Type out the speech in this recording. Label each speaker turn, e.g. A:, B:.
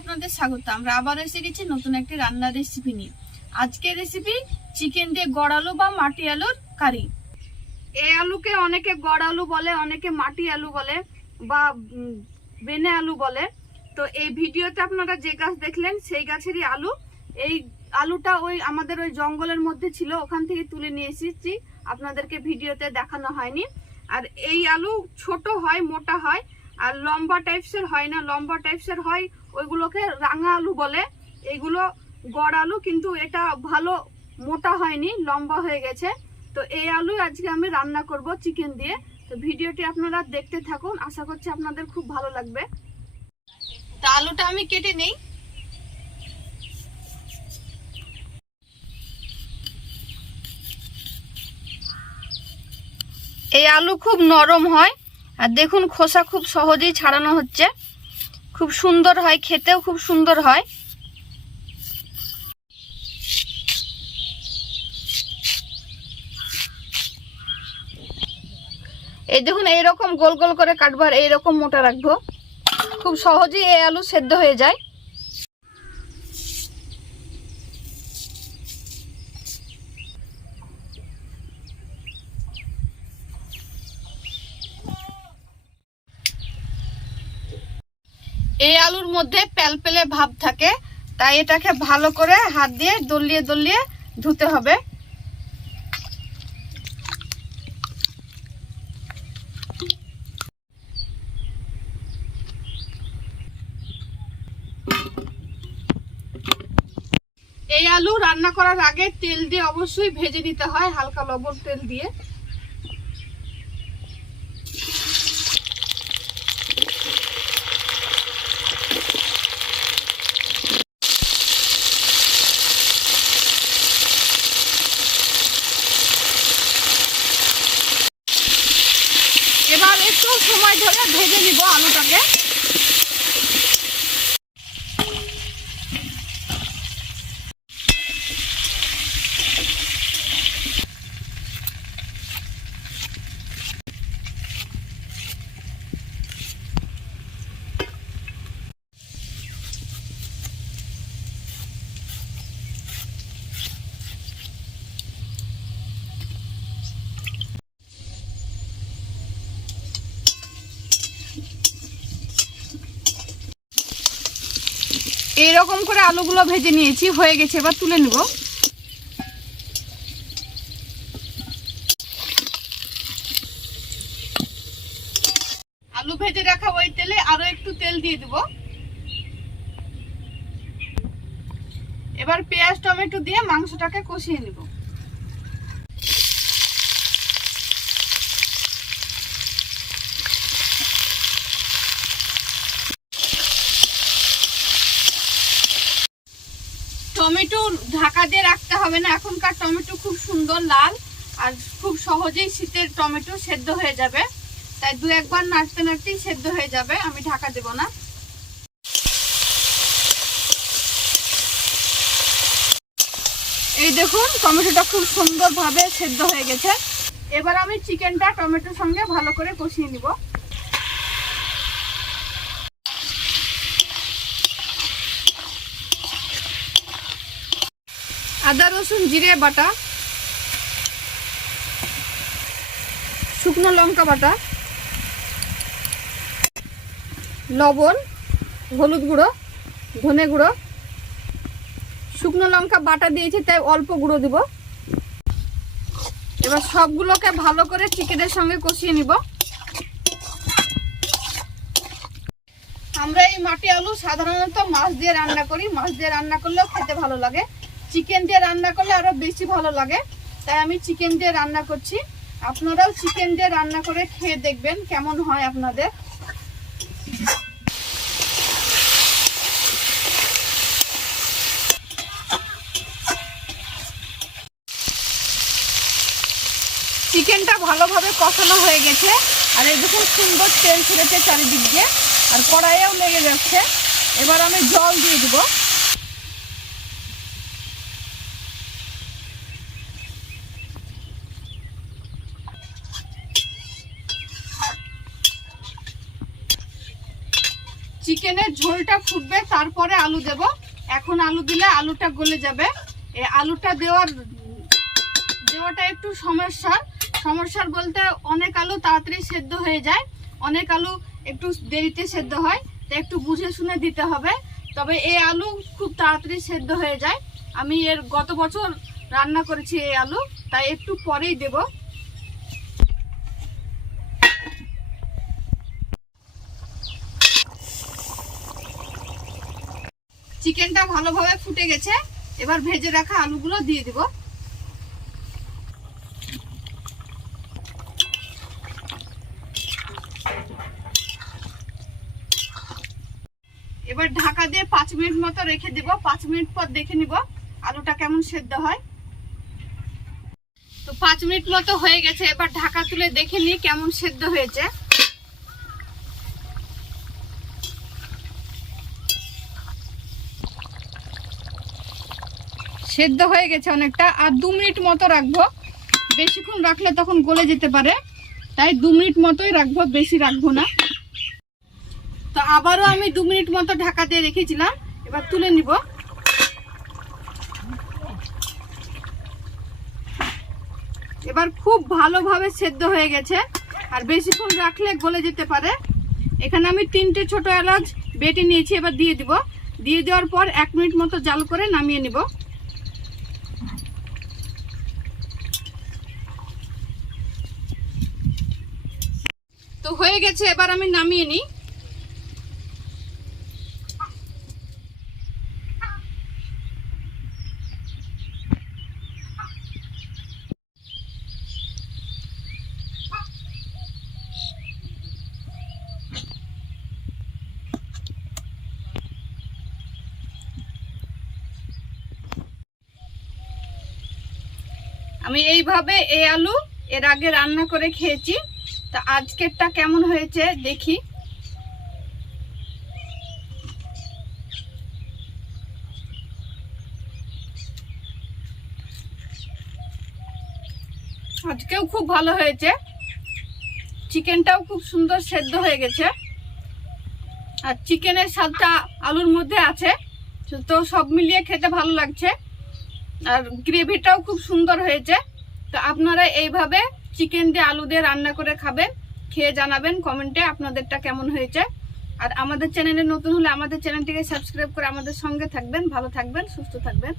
A: আপনাদের স্বাগত। আমরা এসে গেছি নতুন একটি রান্নার রেসিপি নিয়ে। আজকের রেসিপি চিকেন দিয়ে গড় আলু বা মাটি আলুর কারি এই আলুকে অনেকে বলে, অনেকে মাটি আলু বলে বা বেনে আলু বলে। তো এই ভিডিওতে আপনারা যে গাছ দেখলেন, সেই গাছেরই আলু। এই আলুটা ওই আমাদের ওই জঙ্গলের মধ্যে ছিল, ওখান থেকে তুলে নিয়ে এসেছি। আপনাদেরকে ভিডিওতে দেখানো হয়নি। আর এই আলু ছোট হয়, মোটা হয়, আর লম্বা টাইপসের হয় না। লম্বা টাইপসের হয় ওইগুলোকে রাঙা আলু বলে। এগুলো গড় আলু, কিন্তু এটা ভালো মোটা হয়নি, লম্বা হয়ে গেছে। তো এই আলু আজকে আমি রান্না করব চিকেন দিয়ে। তো ভিডিওটি আপনারা দেখতে থাকুন, আশা করছি আপনাদের খুব ভালো লাগবে। তো আলুটা আমি কেটে নেই। এই আলু খুব নরম হয়, আর দেখুন খোসা খুব সহজেই ছাড়ানো হচ্ছে। খুব সুন্দর হয়, খেতেও খুব সুন্দর হয়। এই দেখুন, এইরকম গোল গোল করে কাটবার এইরকম মোটা রাখব। খুব সহজেই এই আলু সেদ্ধ হয়ে যায়। এই আলুর মধ্যে প্যালপেলে ভাব থাকে, তাই এটাকে ভালো করে হাত দিয়ে দলিয়ে দলিয়ে ধুতে হবে। এই আলু রান্না করার আগে তেল দিয়ে অবশ্যই ভেজে নিতে হয়, হালকা লবণ তেল দিয়ে এবার একটু সময় ধরে ভেজে নিব আলুটাকে। এইরকম করে আলুগুলো ভেজে নিয়েছি, হয়ে গেছে, এবার তুলে নেব। আলু ভেজে রাখা ওই তেলে আরও একটু তেল দিয়ে দেব। এবার পেঁয়াজ, টমেটো দিয়ে মাংসটাকে কষিয়ে নেব। টমেটো ঢাকা দিয়ে রাখতে হবে না। এখনকার টমেটো খুব সুন্দর লাল আর খুব সহজেই শীতের টমেটো সেদ্ধ হয়ে যাবে। তাই দু একবার নাড়তে নাড়তেই সেদ্ধ হয়ে যাবে, আমি ঢাকা দেব না। এই দেখুন, টমেটোটা খুব সুন্দরভাবে সেদ্ধ হয়ে গেছে। এবার আমি চিকেনটা টমেটোর সঙ্গে ভালো করে কষিয়ে নিব। আদা, রসুন, জিরে বাটা, শুকনো লঙ্কা বাটা, লবণ, হলুদ গুঁড়ো, ধনে গুঁড়ো, শুকনো লঙ্কা বাটা দিয়েছি, তাই অল্প গুঁড়ো দিব। এবার সবগুলোকে ভালো করে চিকেনের সঙ্গে কষিয়ে নিব। আমরা এই মাটি আলু সাধারণত মাছ দিয়ে রান্না করি। মাছ দিয়ে রান্না করলেও খেতে ভালো লাগে। চিকেন দিয়ে রান্না করলে আরও বেশি ভালো লাগে। তাই আমি চিকেন দিয়ে রান্না করছি। আপনারাও চিকেন দিয়ে রান্না করে খেয়ে দেখবেন কেমন হয় আপনাদের। চিকেনটা ভালোভাবে কষানো হয়ে গেছে। আর এই দেখুন, সুন্দর তেল ছেড়েছে চারিদিক দিয়ে। আর কড়াইয়েও লেগে যাচ্ছে। এবার আমি জল দিয়ে দিব চিকেন চিকেনের ঝোলটা ফুটবে, তারপরে আলু দেব। এখন আলু দিলে আলুটা গলে যাবে। এই আলুটা দেওয়ার, দেওয়াটা একটু সমস্যার। সমস্যার বলতে অনেক আলু তাড়াতাড়ি সেদ্ধ হয়ে যায়। অনেক আলু একটু দেরিতে সেদ্ধ হয় তো একটু বুঝে শুনে দিতে হবে। তবে এই আলু খুব তাড়াতাড়ি সেদ্ধ হয়ে যায়। আমি এর গত বছর রান্না করেছি এই আলু, তাই একটু পরেই দেব। চিকেনটা ভালোভাবে ফুটে গেছে। এবার ভেজে রাখা আলুগুলো দিয়ে দিব। এবার ঢাকা দিয়ে পাঁচ মিনিট মতো রেখে দিব। পাঁচ মিনিট পর দেখে নিব আলুটা কেমন সেদ্ধ হয়। তো পাঁচ মিনিট মতো হয়ে গেছে। এবার ঢাকা তুলে দেখে নিই কেমন সেদ্ধ হয়েছে। সেদ্ধ হয়ে গেছে অনেকটা, আর দু মিনিট মতো রাখব। বেশিক্ষণ রাখলে তখন গলে যেতে পারে। তাই দু মিনিট মতোই রাখব, বেশি রাখব না। তো আবারও আমি দু মিনিট মতো ঢাকা দিয়ে রেখেছিলাম, এবার তুলে নিব। এবার খুব ভালোভাবে সেদ্ধ হয়ে গেছে, আর বেশিক্ষণ রাখলে গলে যেতে পারে। এখানে আমি তিনটে ছোট এলাচ বেটে নিয়েছি, এবার দিয়ে দিব। দিয়ে দেওয়ার পর এক মিনিট মতো জাল করে নামিয়ে নিব। তো হয়ে গেছে, এবার আমি নামিয়ে নিই। আমি এইভাবে এই আলু এর আগে রান্না করে খেয়েছি। তা আজকেরটা কেমন হয়েছে দেখি। আজকেও খুব ভালো হয়েছে। চিকেনটাও খুব সুন্দর সেদ্ধ হয়ে গেছে। আর চিকেনের স্বাদটা আলুর মধ্যে আছে, তো সব মিলিয়ে খেতে ভালো লাগছে। আর গ্রেভিটাও খুব সুন্দর হয়েছে। তো আপনারা এইভাবে চিকেন দিয়ে আলু দিয়ে রান্না করে খাবেন, খেয়ে জানাবেন কমেন্টে আপনাদেরটা কেমন হয়েছে। আর আমাদের চ্যানেলে নতুন হলে আমাদের চ্যানেলটিকে সাবস্ক্রাইব করে আমাদের সঙ্গে থাকবেন, ভালো থাকবেন, সুস্থ থাকবেন।